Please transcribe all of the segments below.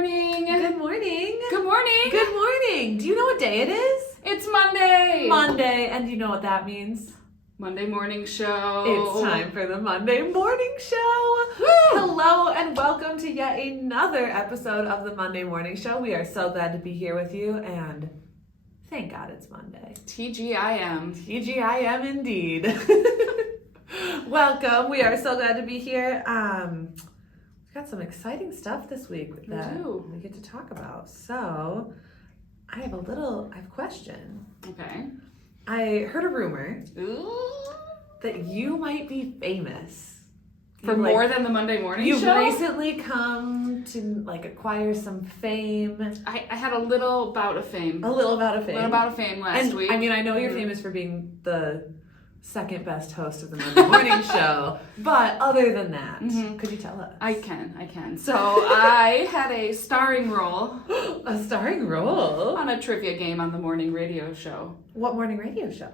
morning. Good morning. Good morning. Good morning. Do you know what day it is? It's Monday. Monday, and do you know what that means? Monday morning show. It's time for the Monday morning show. Woo! Hello, and welcome to yet another episode of the Monday morning show. We are so glad to be here with you, and thank God it's Monday. TGIM. TGIM indeed. Welcome. We are so glad to be here. We've got some exciting stuff this week that we get to talk about. So, I have a question. Okay. I heard a rumor Ooh. that you might be famous. For more than the Monday morning you've show? You've recently come to acquire some fame. I had a little bout of fame. A little bout of fame. A little bout of fame last week. I mean, I know you're famous for being the second best host of the Monday morning show, but other than that, could you tell us? I can. So I had a starring role. A starring role? On a trivia game on the morning radio show. What morning radio show?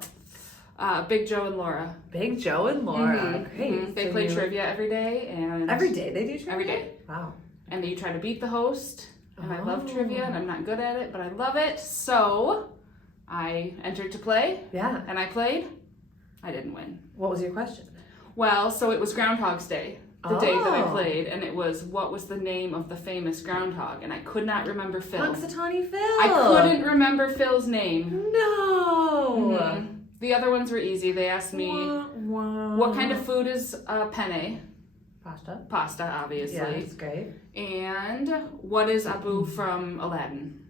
Big Joe and Laura. Big Joe and Laura. Mm-hmm. Great. Mm-hmm. They play trivia every day, and every day they do trivia? Every day. Wow. And you try to beat the host. And I love trivia, and I'm not good at it, but I love it. So I entered to play. Yeah. And I played. I didn't win. What was your question? Well, so it was Groundhog's Day, the day that I played, and it was what was the name of the famous groundhog, and I could not remember Phil. Punxsutawney Phil. I couldn't remember Phil's name. No. Mm-hmm. The other ones were easy. They asked me, what kind of food is penne? Pasta. Pasta, obviously. Yeah, that's great. And what is Abu from Aladdin?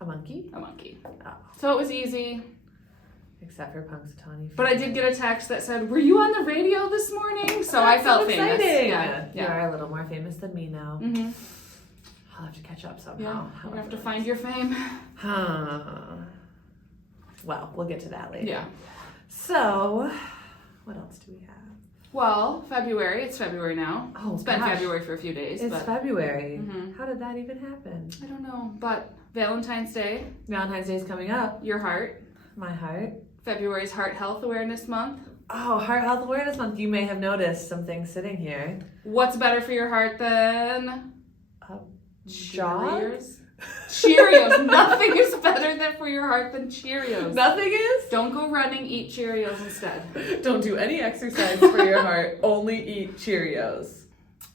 A monkey? A monkey. Oh. So it was easy. Except for Punxsutawney Phil. But I did get a text that said, were you on the radio this morning? So I felt famous. Exciting. Yeah. You are a little more famous than me now. Mm-hmm. I'll have to catch up somehow. Yeah, you have to find your fame. Well, we'll get to that later. Yeah. So, what else do we have? Well, February. It's February now. Oh, it's been February for a few days. It's February. Mhm. How did that even happen? I don't know, but Valentine's Day. Valentine's Day is coming up. Your heart. My heart. February's Heart Health Awareness Month. Oh, Heart Health Awareness Month. You may have noticed some things sitting here. What's better for your heart than Cheerios? Cheerios. Nothing is better than for your heart than Cheerios. Nothing is? Don't go running. Eat Cheerios instead. Don't do any exercise for your heart. Only eat Cheerios.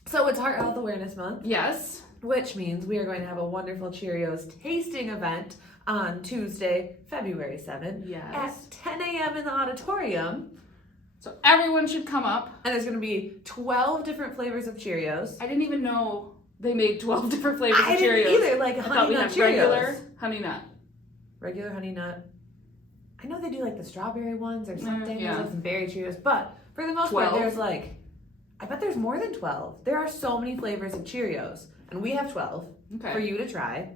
So it's Heart Health Awareness Month. Yes. Which means we are going to have a wonderful Cheerios tasting event on Tuesday, February 7th Yes. at 10 a.m. in the auditorium. So everyone should come up. And there's going to be 12 different flavors of Cheerios. I didn't even know they made 12 different flavors of Cheerios. I didn't either, like I honey thought we nut had Cheerios. regular honey nut. Regular honey nut. I know they do like the strawberry ones or something. Yeah. There's like some berry Cheerios. But for the most part, there's I bet there's more than 12. There are so many flavors of Cheerios. And we have 12 for you to try.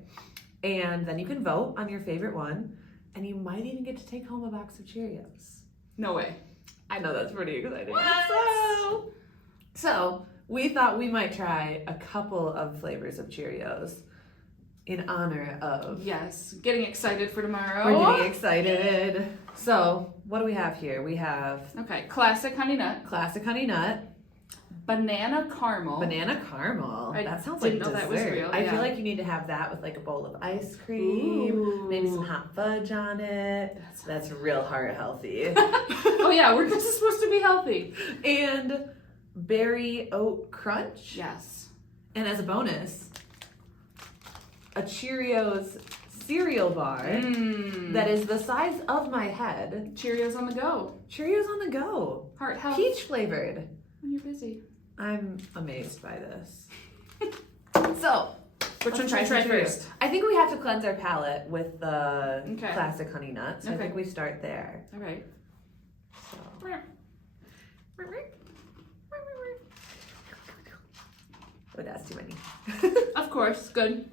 And then you can vote on your favorite one. And you might even get to take home a box of Cheerios. No way. I know, that's pretty exciting. What? So we thought we might try a couple of flavors of Cheerios in honor of... Yes. Getting excited for tomorrow. We're getting excited. So what do we have here? We have... Okay. Classic honey nut. Classic honey nut. Banana caramel. Banana caramel. That sounds didn't like know dessert. that was real. I feel like you need to have that with like a bowl of ice cream, Ooh. maybe some hot fudge on it. That's real heart healthy. Oh yeah, this is supposed to be healthy. And berry oat crunch. Yes. And as a bonus, a Cheerios cereal bar that is the size of my head. Cheerios on the go. Cheerios on the go. Heart health. Peach flavored. When you're busy. I'm amazed by this. So, which one should I try first? I think we have to cleanse our palate with the classic honey nut. So I think we start there. All right. So. Oh, that's too many. Of course, good.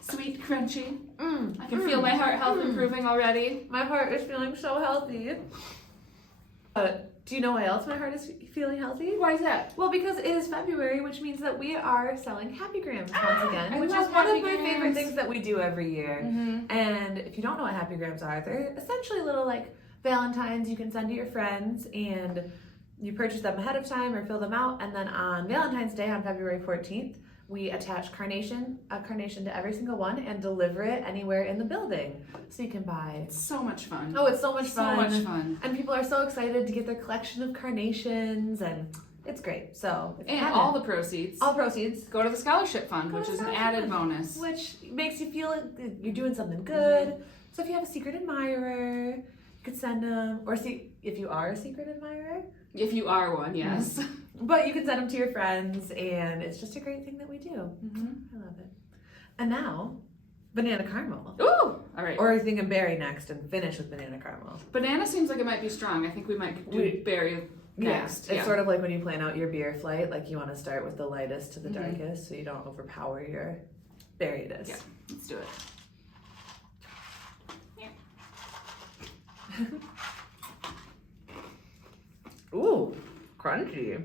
Sweet, crunchy. I can feel my heart health improving already. My heart is feeling so healthy. Do you know why else my heart is feeling healthy? Why is that? Well, because it is February, which means that we are selling Happy Grams once again, which is love one of Happy my Grams. favorite things that we do every year. And if you don't know what Happy Grams are, they're essentially little like Valentines you can send to your friends, and you purchase them ahead of time or fill them out, and then on Valentine's Day on February 14th, we attach a carnation to every single one and deliver it anywhere in the building. So you can buy. It's so much fun. Oh, it's so much fun. So much fun. And people are so excited to get their collection of carnations, and it's great. So and all the proceeds go to the scholarship fund, which is an added bonus. Which makes you feel like you're doing something good. Mm-hmm. So if you have a secret admirer, you could send them, or see if you are a secret admirer. If you are one, yes. Mm-hmm. But you can send them to your friends, and it's just a great thing that we do. Mm-hmm. I love it. And now, banana caramel. Ooh! All right. Or are you thinking berry next and finish with banana caramel? Banana seems like it might be strong. I think we might do berry next. Yeah. It's sort of like when you plan out your beer flight, like you want to start with the lightest to the darkest so you don't overpower your berryness. Yeah, let's do it. Ooh, crunchy.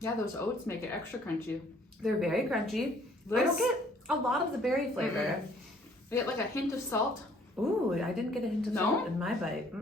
Yeah, those oats make it extra crunchy. They're very crunchy. I don't get a lot of the berry flavor. Mm-hmm. You get like a hint of salt. Ooh, I didn't get a hint of salt in my bite.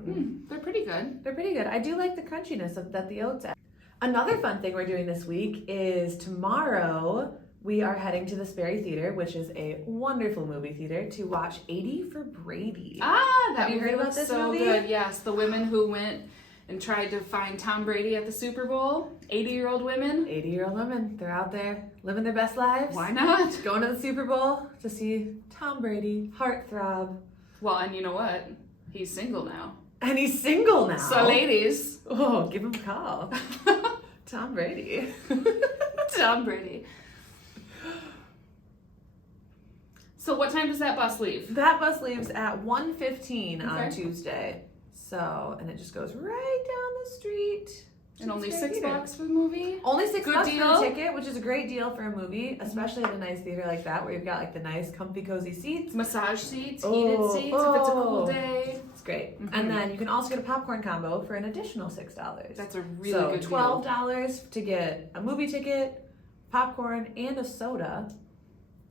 They're pretty good. They're pretty good. I do like the crunchiness that the oats add. Another fun thing we're doing this week is tomorrow we are heading to the Sperry Theater, which is a wonderful movie theater, to watch 80 for Brady. Have you heard about this movie? So good. Yes, the women who went and tried to find Tom Brady at the Super Bowl. 80-year-old women. 80-year-old women. They're out there living their best lives. Why not? Going to the Super Bowl to see Tom Brady, heartthrob. Well, and you know what? He's single now. And he's single now. So ladies. Oh, give him a call. Tom Brady. Tom Brady. So what time does that bus leave? That bus leaves at 1:15 on Tuesday. So, and it just goes right down the street. And only $6 for the movie? Only $6 for the ticket, which is a great deal for a movie, especially at a nice theater like that where you've got like the nice comfy cozy seats. Massage seats, heated seats if it's a cool day. It's great. And then you can also get a popcorn combo for an additional $6. That's a really good deal. $12 to get a movie ticket, popcorn, and a soda.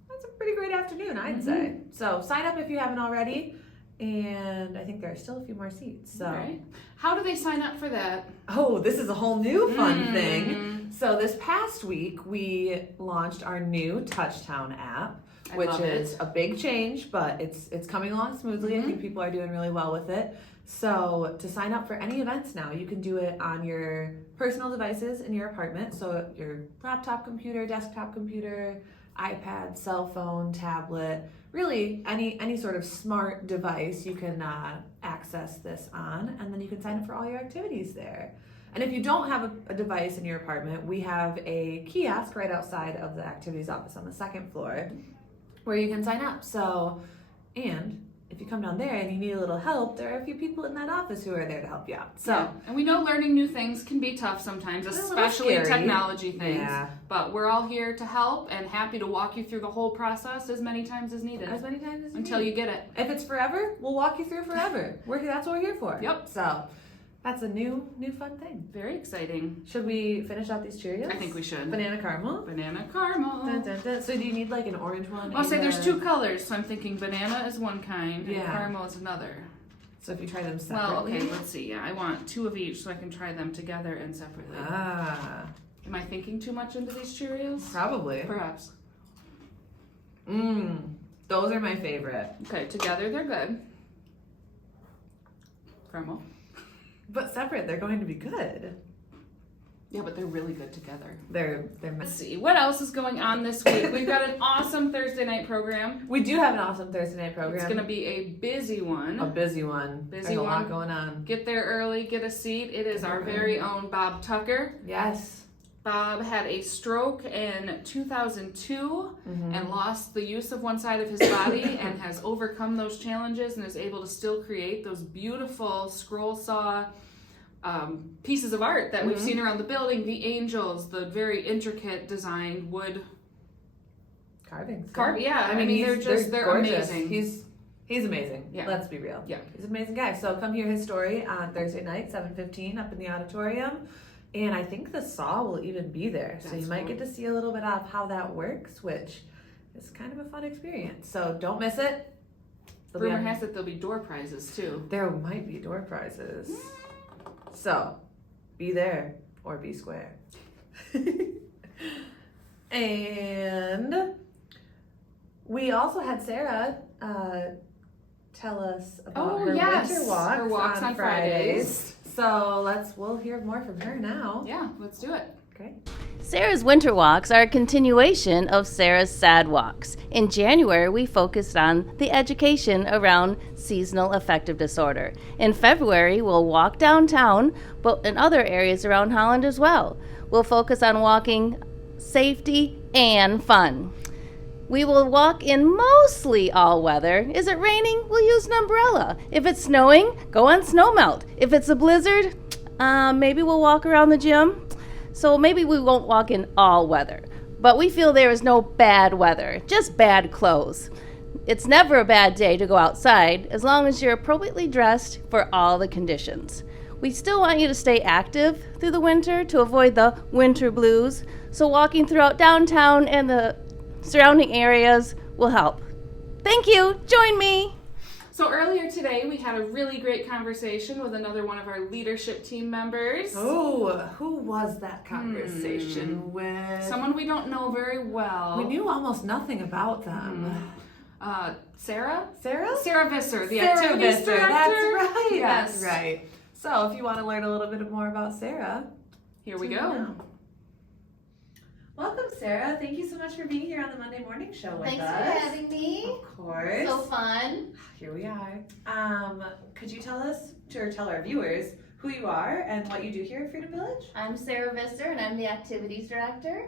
That's a pretty great afternoon, I'd say. So sign up if you haven't already. And I think there are still a few more seats. So, how do they sign up for that? Oh, this is a whole new fun thing. So this past week we launched our new Touchtown app, which is a big change, but it's coming along smoothly. I think people are doing really well with it. So to sign up for any events now, you can do it on your personal devices in your apartment. So your laptop computer, desktop computer, iPad, cell phone, tablet, really any sort of smart device you can access this on, and then you can sign up for all your activities there. And if you don't have a device in your apartment, we have a kiosk right outside of the activities office on the second floor where you can sign up. So, and if you come down there and you need a little help, there are a few people in that office who are there to help you out. So, and we know learning new things can be tough sometimes, especially technology things. Yeah. But we're all here to help and happy to walk you through the whole process as many times as needed. As many times as until you get it. If it's forever, we'll walk you through forever. That's what we're here for. Yep. So, that's a new fun thing. Very exciting. Should we finish out these Cheerios? I think we should. Banana caramel? Banana caramel. Dun, dun, dun. So do you need like an orange one? I'll say there's two colors, so I'm thinking banana is one kind and Yeah. caramel is another. So if you try them separately? Well, okay, let's see. Yeah, I want two of each so I can try them together and separately. Ah. Am I thinking too much into these Cheerios? Probably. Perhaps. Those are my favorite. Okay, together they're good. Caramel. But separate, they're going to be good. Yeah, but they're really good together. They're Let's see, what else is going on this week? We've got an awesome Thursday night program. We do have an awesome Thursday night program. It's going to be a busy one. A busy one. There's a lot going on. Get there early, get a seat. It is our very own Bob Tucker. Yes. Bob had a stroke in 2002 and lost the use of one side of his body and has overcome those challenges and is able to still create those beautiful scroll saw pieces of art that we've seen around the building, the angels, the very intricate designed wood carvings. Yeah, I mean they're amazing. He's amazing. Yeah. Let's be real. Yeah. He's an amazing guy. So come hear his story on Thursday night, 7:15 up in the auditorium. And I think the saw will even be there. So you might get to see a little bit of how that works, which is kind of a fun experience. So don't miss it. Rumor has it there'll be door prizes too. There might be door prizes. So be there or be square. And we also had Sarah tell us about her winter walks, her walks on Fridays. So we'll hear more from her now. Yeah, let's do it. Great. Sarah's winter walks are a continuation of Sarah's sad walks. In January, we focused on the education around seasonal affective disorder. In February, we'll walk downtown, but in other areas around Holland as well. We'll focus on walking safety and fun. We will walk in mostly all weather. Is it raining? We'll use an umbrella. If it's snowing, go on snow melt. If it's a blizzard, maybe we'll walk around the gym. So maybe we won't walk in all weather, but we feel there is no bad weather, just bad clothes. It's never a bad day to go outside as long as you're appropriately dressed for all the conditions. We still want you to stay active through the winter to avoid the winter blues, so walking throughout downtown and the surrounding areas will help. Thank you. Join me. So earlier today, we had a really great conversation with another one of our leadership team members. Oh, who was that conversation with? Someone we don't know very well. We knew almost nothing about them. Sarah? Sarah? Sarah Visser, the Sarah activities Visser, director. that's right. Yes. That's right. So if you want to learn a little bit more about Sarah, Here we tune in go. now. Welcome, Sarah. Thank you so much for being here on the Monday Morning Show with Thanks us. for having me. Of course. So fun. Here we are. Could you tell us, or tell our viewers, who you are and what you do here at Freedom Village? I'm Sarah Visser, and I'm the activities director.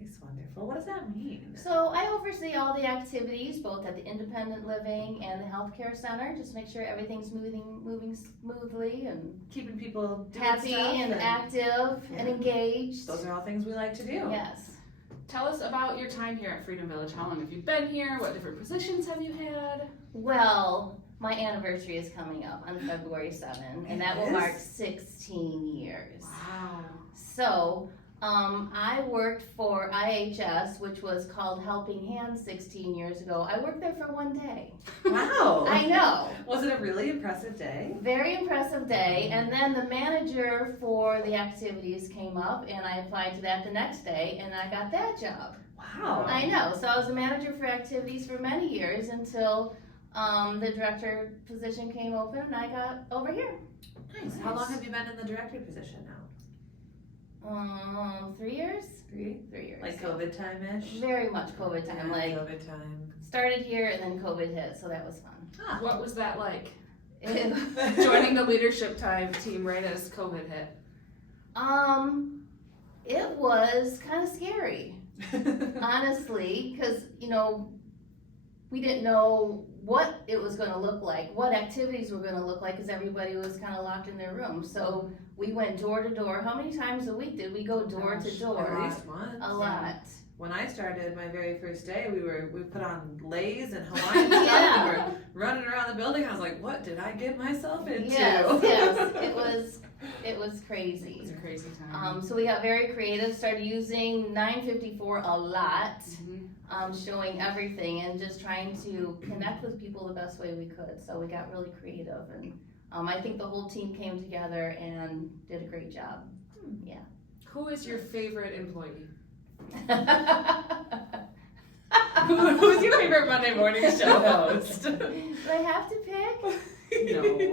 Nice, wonderful. What does that mean? So I oversee all the activities, both at the independent living and the healthcare center, just make sure everything's moving smoothly and Keeping people doing happy stuff and active and Yeah. engaged. Those are all things we like to do. Yes. Tell us about your time here at Freedom Village. How long have you been here? What different positions have you had? Well, my anniversary is coming up on February 7th, and that will It mark is? 16 years. Wow. So, I worked for IHS, which was called Helping Hands 16 years ago. I worked there for one day. Wow. I know. Was it a really impressive day? Very impressive day. And then the manager for the activities came up, and I applied to that the next day, and I got that job. Wow. I know. So I was a manager for activities for many years until the director position came open, and I got over here. Nice. How long have you been in the director position now? 3 years? 3? 3 years. Like COVID time-ish? Very much COVID time. Yeah, Like, COVID time. started here and then COVID hit, so that was fun. Ah. What was that like? It- Joining the leadership team right as COVID hit. It was kind of scary, honestly, because, we didn't know what it was going to look like, what activities were going to look like, because everybody was kind of locked in their room. So we went door to door. How many times a week did we go door to door? At least once. A lot. When I started my very first day, we put on Lay's and Hawaiian stuff. Yeah. We were running around the building. I was like, what did I get myself into? Yes, it was crazy. It was a crazy time. So we got very creative, started using 954 a lot, Mhm. showing everything and just trying to connect with people the best way we could. So we got really creative, and I think the whole team came together and did a great job. Yeah. Who is your favorite employee? Do Who's your favorite Monday morning show host? I have to pick? No.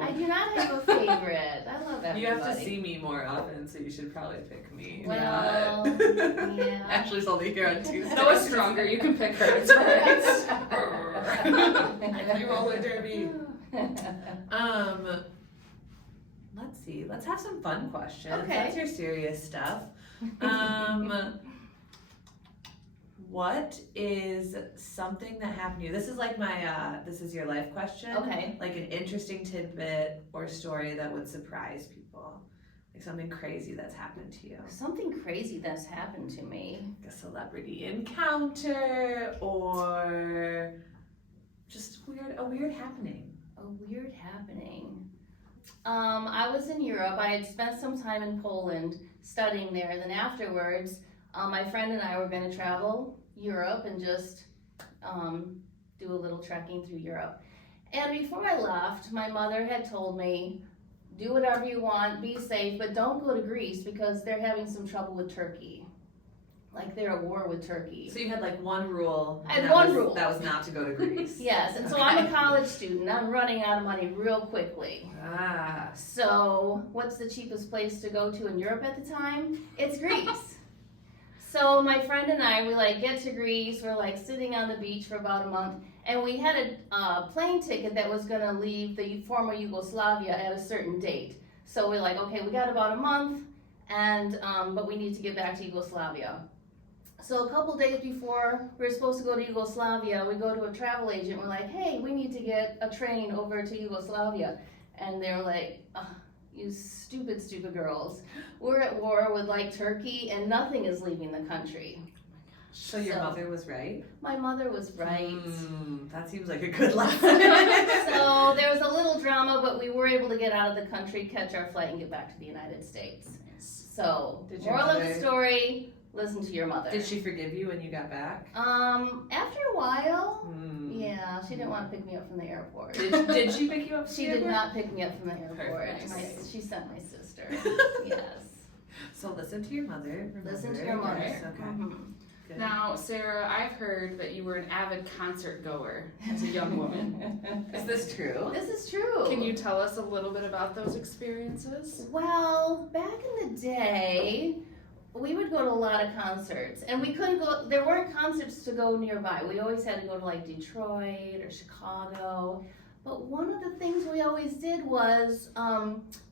I do not have a favorite. I love everybody. You have to see me more often, so you should probably pick me. Well, yeah. Ashley's only here on Tuesday. Noah's stronger. You can pick her. It's alright. You roller derby. Let's see. Let's have some fun questions. Okay. That's your serious stuff. What is something that happened to you? This is like my, this is your life question. Okay. Like an interesting tidbit or story that would surprise people. Like something crazy that's happened to you. Something crazy that's happened to me. Like a celebrity encounter or just a weird happening. A weird happening. I was in Europe. I had spent some time in Poland studying there. Then afterwards, my friend and I were going to travel Europe and just do a little trekking through Europe. And before I left, my mother had told me, do whatever you want, be safe, but don't go to Greece because they're having some trouble with Turkey. like they're at war with Turkey. So you had like one rule. I had and that one was- rule. That was not to go to Greece. Yes, and so I'm a college student. I'm running out of money real quickly. Ah. So what's the cheapest place to go to in Europe at the time? It's Greece. So my friend and I, we like get to Greece. We're like sitting on the beach for about a month, and we had a plane ticket that was going to leave the former Yugoslavia at a certain date. So we're like, okay, we got about a month, and but we need to get back to Yugoslavia. So a couple days before we were supposed to go to Yugoslavia, we go to a travel agent. We're like, hey, we need to get a train over to Yugoslavia, and they're like, you stupid, stupid girls. We're at war with like Turkey and nothing is leaving the country. So your mother was right? My mother was right. That seems like a good lesson. So there was a little drama, but we were able to get out of the country, catch our flight, and get back to the United States. So, moral of the story, listen to your mother. Did she forgive you when you got back? After a while, yeah, she didn't want to pick me up from the airport. Did she pick you up from She the did airport? not pick me up from the airport. Perfect. She sent my sister. Yes. So listen to your mother. Listen to your mother. Yes, okay. Mhm. Good. Now, Sarah, I've heard that you were an avid concert goer as a young woman. Is this true? This is true. Can you tell us a little bit about those experiences? Well, back in the day, we would go to a lot of concerts, and we couldn't go. There weren't concerts to go nearby. We always had to go to like Detroit or Chicago. But one of the things we always did was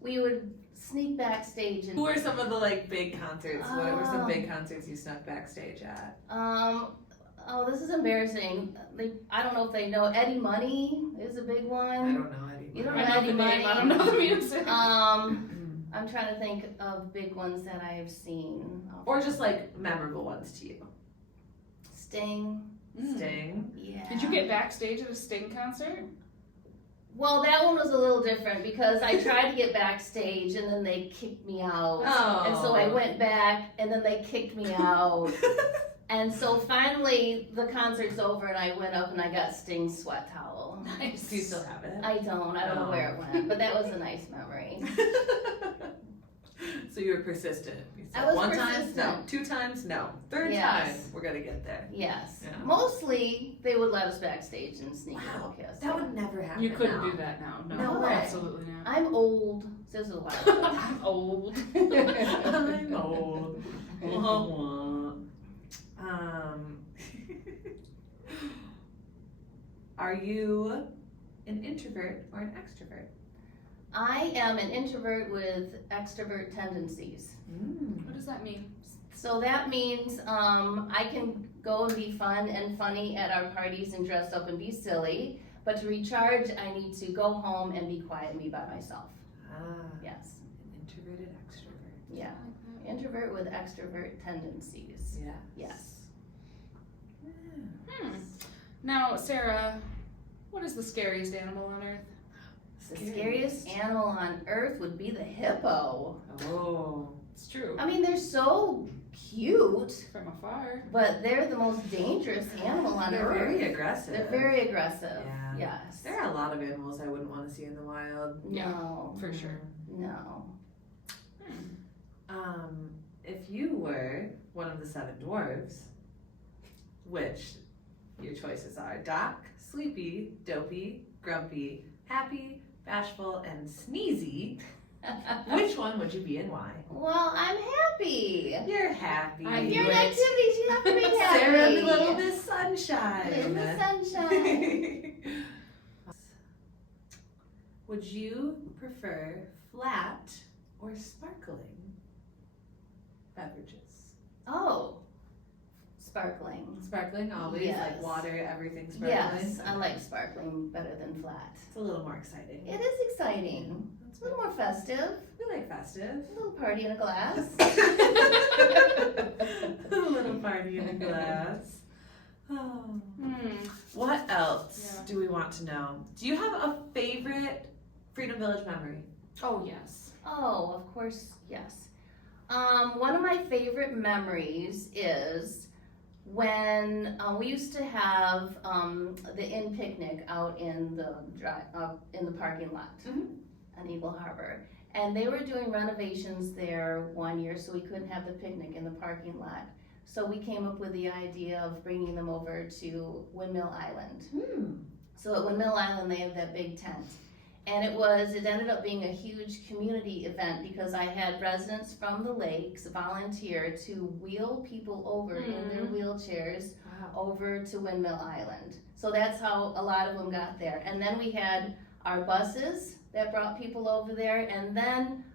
we would sneak backstage. And Who are some of the like big concerts? What were some big concerts you snuck backstage at? Oh, this is embarrassing. I don't know if they know. Eddie Money is a big one. I don't know Eddie. You don't I know know Eddie the name, Money? I don't know the music. I'm trying to think of big ones that I have seen. Or just like memorable ones to you. Sting. Sting. Yeah. Did you get backstage at a Sting concert? Well, that one was a little different because I tried to get backstage and then they kicked me out. Oh. And so I went back and then they kicked me out. And so finally the concert's over and I went up and I got Sting's sweat towel. Nice. Do you still have it? I don't know where it went, but that was a nice memory. So you were persistent. You said I was one time, persistent. no. 2 times, no. Third Yes. time, we're gonna get there. Yes. Yeah. Mostly they would let us backstage and sneak a little kiss. That would never happen. You couldn't now. do that now. No No, way. absolutely not. I'm old. So this is a while ago. I'm old. I'm old. Wah, wah. Are you an introvert or an extrovert? I am an introvert with extrovert tendencies. What does that mean? So that means I can go and be fun and funny at our parties and dress up and be silly, but to recharge, I need to go home and be quiet and be by myself. Yes. An introverted extrovert. Yeah. Introvert with extrovert tendencies. Yeah. Yes. Now, Sarah, what is the scariest animal on Earth? The scariest animal on earth would be the hippo. Oh. It's true. I mean, they're so cute, From afar. but they're the most dangerous animal on They're earth. very aggressive. They're very aggressive. Yeah. Yes. There are a lot of animals I wouldn't want to see in the wild. Yeah. No. For sure. No. If you were one of the 7 dwarves, which your choices are Doc, Sleepy, Dopey, Grumpy, Happy, Bashful, and Sneezy, which one would you be and why? Well, I'm happy. You're happy. If you're in activities, you have to be happy. Sarah, the little Miss Sunshine. In the sunshine. Would you prefer flat or sparkling beverages? Oh, sparkling. Sparkling always, Yes. like water, everything sparkling? Yes, I like sparkling better than flat. It's a little more exciting. It is exciting. It's a little more festive. We like festive. A little party in a glass. A little party in a glass. Oh. Hmm. What else Yeah. do we want to know? Do you have a favorite Freedom Village memory? Oh, yes. Oh, of course, yes. One of my favorite memories is when we used to have the inn picnic out in the parking lot on Eagle Harbor, and they were doing renovations there one year, so we couldn't have the picnic in the parking lot. So we came up with the idea of bringing them over to Windmill Island. So at Windmill Island, they have that big tent. And it ended up being a huge community event because I had residents from the lakes volunteer to wheel people over in their wheelchairs over to Windmill Island. So that's how a lot of them got there. And then we had our buses that brought people over there, and then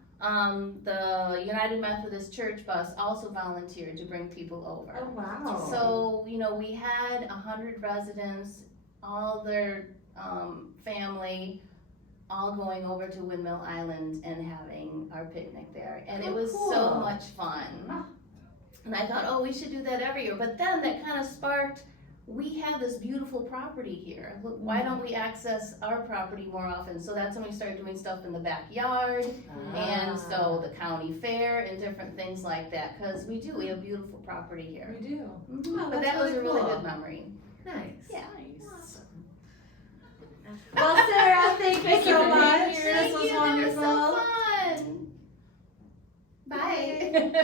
the United Methodist Church bus also volunteered to bring people over. Oh, wow. So, we had 100 residents, all their family, all going over to Windmill Island and having our picnic there. And it was so much fun. And I thought, we should do that every year. But then that kind of sparked, we have this beautiful property here. Why don't we access our property more often? So that's when we started doing stuff in the backyard, and so the county fair and different things like that. Because we have beautiful property here. We do. Mm-hmm. But that was a really good memory. Nice. Yeah. Well, Sarah, thank you so much. This was wonderful. So fun. Bye.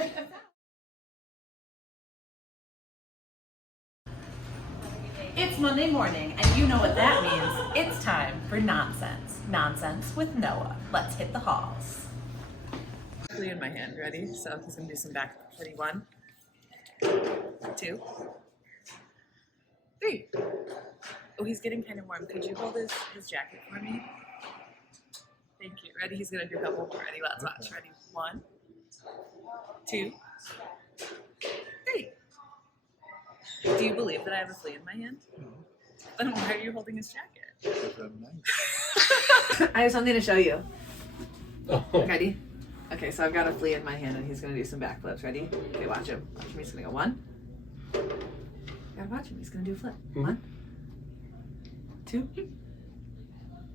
It's Monday morning, and you know what that means. It's time for Nonsense. Nonsense with Noah. Let's hit the halls. Flea in my hand, ready? So he's gonna do some back. Ready? 1, 2, 3. Oh, he's getting kind of warm. Could you hold his jacket for me? Thank you. Ready? He's gonna do a couple more. Ready? Let's watch. Ready? 1, 2, 3. Do you believe that I have a flea in my hand? No. Then why are you holding his jacket? Because I'm nice. I have something to show you. Oh. Ready? Okay, so I've got a flea in my hand and he's gonna do some backflips. Ready? Okay, watch him. Watch him. He's gonna go 1. Gotta watch him. He's gonna do a flip. 1, 2,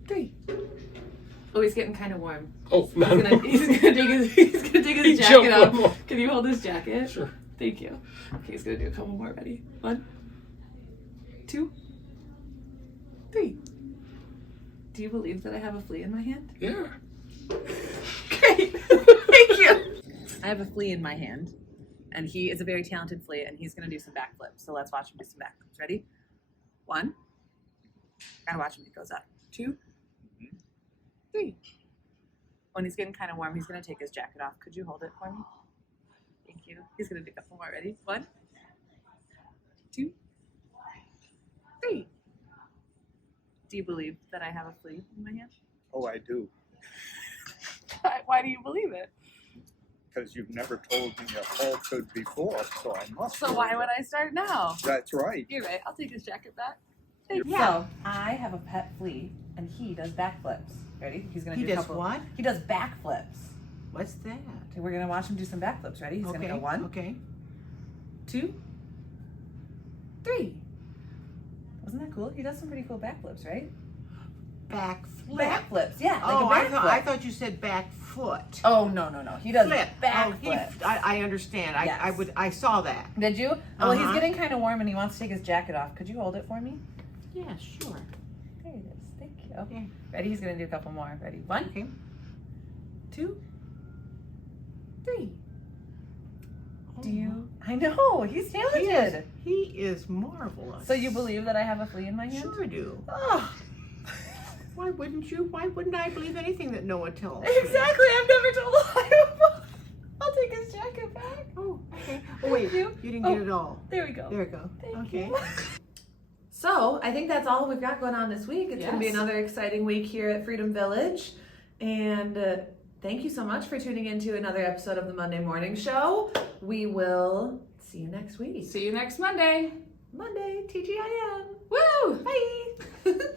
3. Oh, he's getting kind of warm. Oh, no. He's gonna take his jacket off. Can you hold his jacket? Sure. Thank you. Okay, he's gonna do a couple more. Ready? 1, 2, 3. Do you believe that I have a flea in my hand? Yeah. Great. Thank you. I have a flea in my hand, and he is a very talented flea, and he's gonna do some backflips. So let's watch him do some backflips. Ready? 1. Gotta watch him. He goes up. 2, 3. When he's getting kind of warm, he's gonna take his jacket off. Could you hold it for me? Thank you. He's gonna do a couple more. Ready? 1, 2, 3. Do you believe that I have a flea in my hand? Oh, I do. Why do you believe it? Because you've never told me a falsehood before, so I must. So why would I start now? That's right. You're right. I'll take his jacket back. Thank you. So, I have a pet flea, and he does backflips. Ready? He's gonna He do a does couple. what? He does backflips. What's that? Okay, we're gonna watch him do some backflips. Ready? He's gonna go 1, Okay. 2, 3. Wasn't that cool? He does some pretty cool backflips, right? Back flip. Backflips, yeah. Oh, like a backflip. I thought you said back foot. Oh no. He does Flip. backflips. I understand. Yes. I saw that. Did you? Well, he's Uh-huh. getting kind of warm and he wants to take his jacket off. Could you hold it for me? Yeah, sure. There it is. Thank you. Okay. Ready? He's gonna do a couple more. Ready? 1, Okay. 2, 3. Do Oh, you? I know. He's talented. He is marvelous. So you believe that I have a flea in my hand? Sure do. Oh, Why wouldn't you? Why wouldn't I believe anything that Noah tells me? exactly. I've never told a lie. I'll take his jacket back. Oh, okay. Oh, wait. you. You didn't get it all. There we go. There we go. Thank Okay. you. So I think that's all we've got going on this week. It's going to be Yes. another exciting week here at Freedom Village. And thank you so much for tuning into another episode of the Monday Morning Show. We will see you next week. See you next Monday. Monday, TGIM. Woo! Bye.